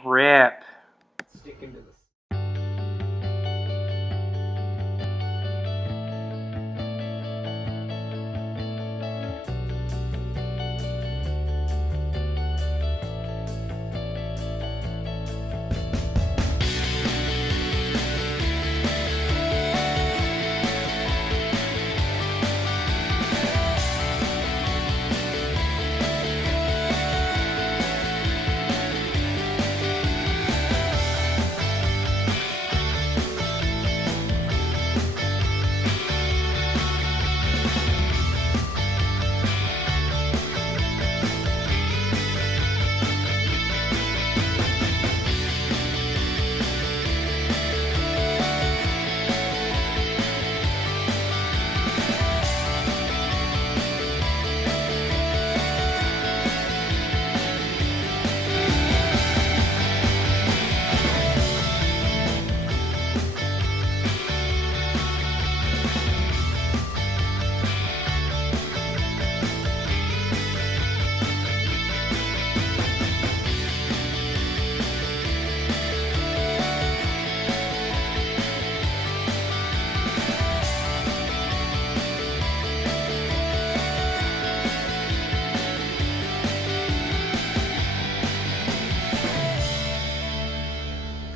thing rip. Stick into the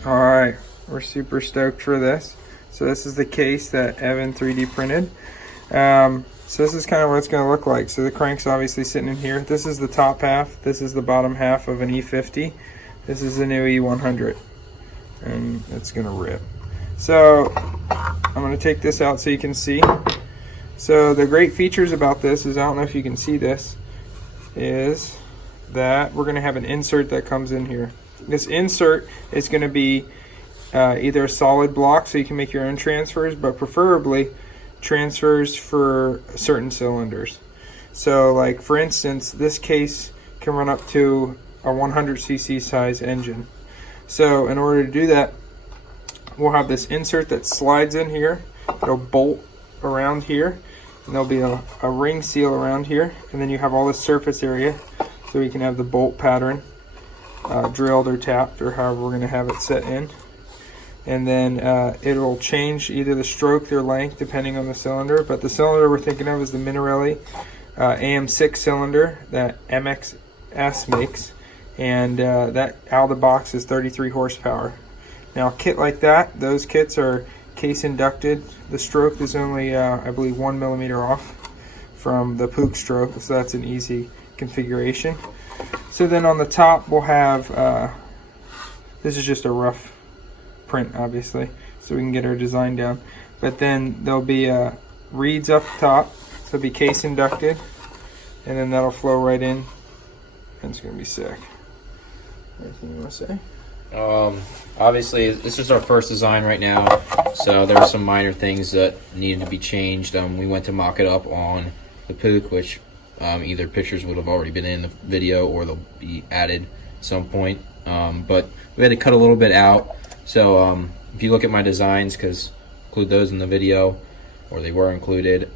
Alright, we're super stoked for this. So this is the case that Evan 3D printed. So this is kind of what it's going to look like. So the crank's obviously sitting in here. This is the top half. This is the bottom half of an E50. This is the new E100. And it's going to rip. So I'm going to take this out so you can see. So the great features about this is, I don't know if you can see this, is that we're going to have an insert that comes in here. This insert is going to be either a solid block so you can make your own transfers, but preferably transfers for certain cylinders. So like for instance, this case can run up to a 100cc size engine. So in order to do that, we'll have this insert that slides in here. It'll bolt around here, and there'll be a ring seal around here, and then you have all this surface area so you can have the bolt pattern drilled or tapped, or however we're going to have it set in. And then it'll change either the stroke or length depending on the cylinder, but the cylinder we're thinking of is the Minarelli AM6 cylinder that MXS makes, and that out of the box is 33 horsepower. Now a kit like that, those kits are case inducted. The stroke is only I believe 1 millimeter off from the Puch stroke, so that's an easy configuration. So then on the top we'll have, this is just a rough print obviously, so we can get our design down. But then there'll be reeds up top, so it'll be case inducted, and then that'll flow right in, and it's going to be sick. Anything you want to say? Obviously this is our first design right now, so there were some minor things that needed to be changed. We went to mock it up on the Puch, which either pictures would have already been in the video or they'll be added at some point, but we had to cut a little bit out. So if you look at my designs, because include those in the video, or they were included,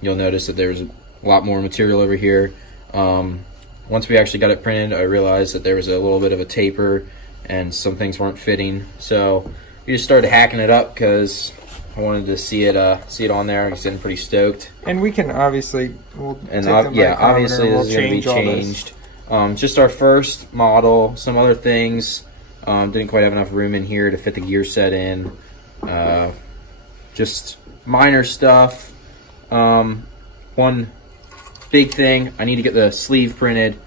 you'll notice that there's a lot more material over here. Once we actually got it printed, I realized that there was a little bit of a taper and some things weren't fitting, so we just started hacking it up because I wanted to see it on there. I was getting pretty stoked. And we can obviously, yeah, obviously this is going to be changed. Just our first model, some other things. Didn't quite have enough room in here to fit the gear set in. Just minor stuff. One big thing, I need to get the sleeve printed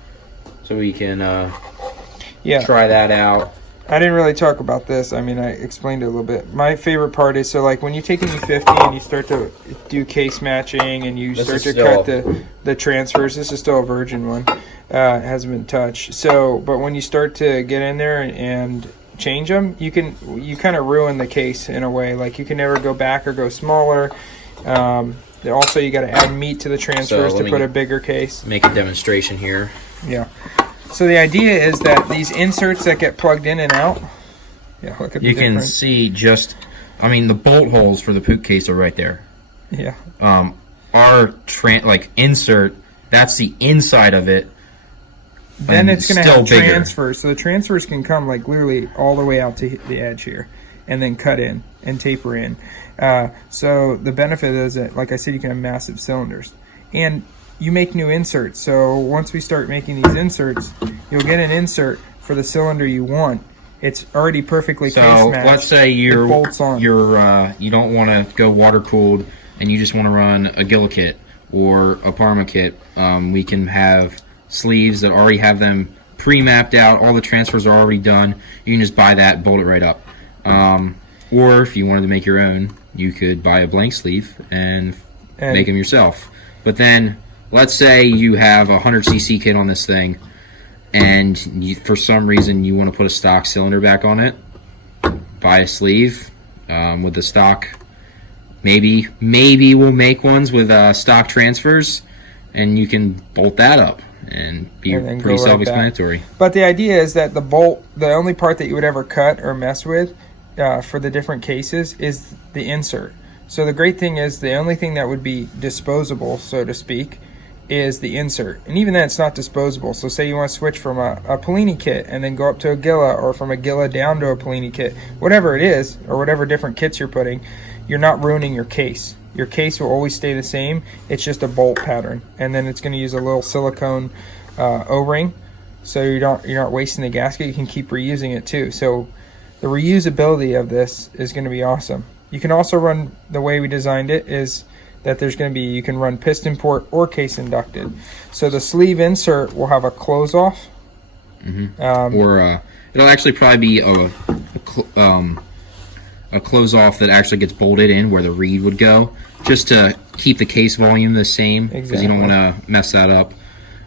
so we can try that out. I didn't really talk about this. I mean, I explained it a little bit. My favorite part is, so like when you take an E50 and you start to do case matching and you start to cut the transfers, this is still a virgin one. It hasn't been touched. So, but when you start to get in there and change them, you kind of ruin the case in a way. Like you can never go back or go smaller. Also, you got to add meat to the transfers to put a bigger case. Make a demonstration here. Yeah. So the idea is that these inserts that get plugged in and out, look at the you can see just, I mean, the bolt holes for the Puch case are right there. Yeah. Our insert, that's the inside of it. then And it's going to still have bigger. transfers. So the transfers can come like literally all the way out to the edge here, and then cut in and taper in. So the benefit is that, like I said, you can have massive cylinders, and you make new inserts. So once we start making these inserts, you'll get an insert for the cylinder you want. It's already perfectly case matched. Let's say It bolts on. you don't want to go water cooled and you just want to run a Gilla kit or a Parma kit. We can have sleeves that already have them pre-mapped out. All the transfers are already done. You can just buy that, bolt it right up. Or if you wanted to make your own, you could buy a blank sleeve and make them yourself. But then, let's say you have a 100cc kit on this thing, and for some reason you want to put a stock cylinder back on it. Buy a sleeve with the stock. Maybe we'll make ones with stock transfers, and you can bolt that up and be pretty self-explanatory. But the idea is that the only part that you would ever cut or mess with for the different cases is the insert. So the great thing is the only thing that would be disposable, so to speak, is the insert. And even then it's not disposable. So say you want to switch from a Polini kit and then go up to a Gilla, or from a Gilla down to a Polini kit, whatever it is, or whatever different kits you're putting, you're not ruining your case. Your case will always stay the same. It's just a bolt pattern. And then it's going to use a little silicone O-ring, so you're not wasting the gasket. You can keep reusing it too. So the reusability of this is going to be awesome. You can also run, the way we designed it is that there's going to be, you can run piston port or case inducted. So the sleeve insert will have a close off. Or it'll actually probably be a close off that actually gets bolted in where the reed would go, just to keep the case volume the same, because you don't want to mess that up.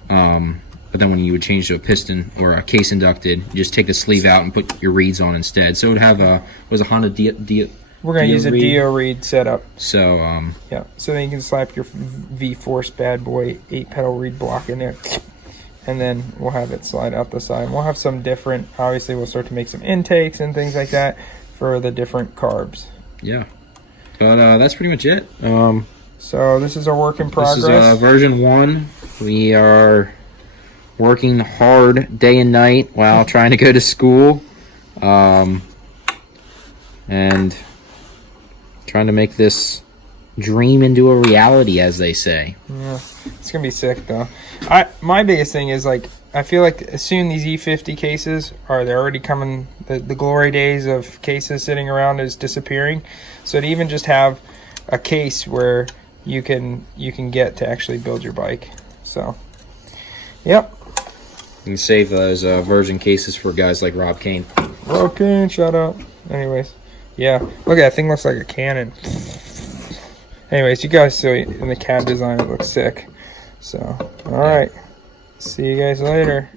But then when you would change to a piston or a case inducted, you just take the sleeve out and put your reeds on instead. So it would have a Honda we're going to use a Dio reed setup. So yeah, so then you can slap your V-Force bad boy 8-pedal reed block in there, and then we'll have it slide out the side. We'll have some different, obviously we'll start to make some intakes and things like that for the different carbs. Yeah, but that's pretty much it. So this is our work in progress. This is version 1. We are working hard day and night while trying to go to school, and trying to make this dream into a reality, as they say. Yeah, it's gonna be sick though. My biggest thing is, like, I feel like soon these E50 cases they're already coming. The glory days of cases sitting around is disappearing. So to even just have a case where you can get to actually build your bike. So, yep. You can save those version cases for guys like Rob Kane. Rob Kane, shout out. Anyways, yeah. Look at that thing, looks like a cannon. Anyways, you guys see in the cab design, it looks sick. So, all right. See you guys later.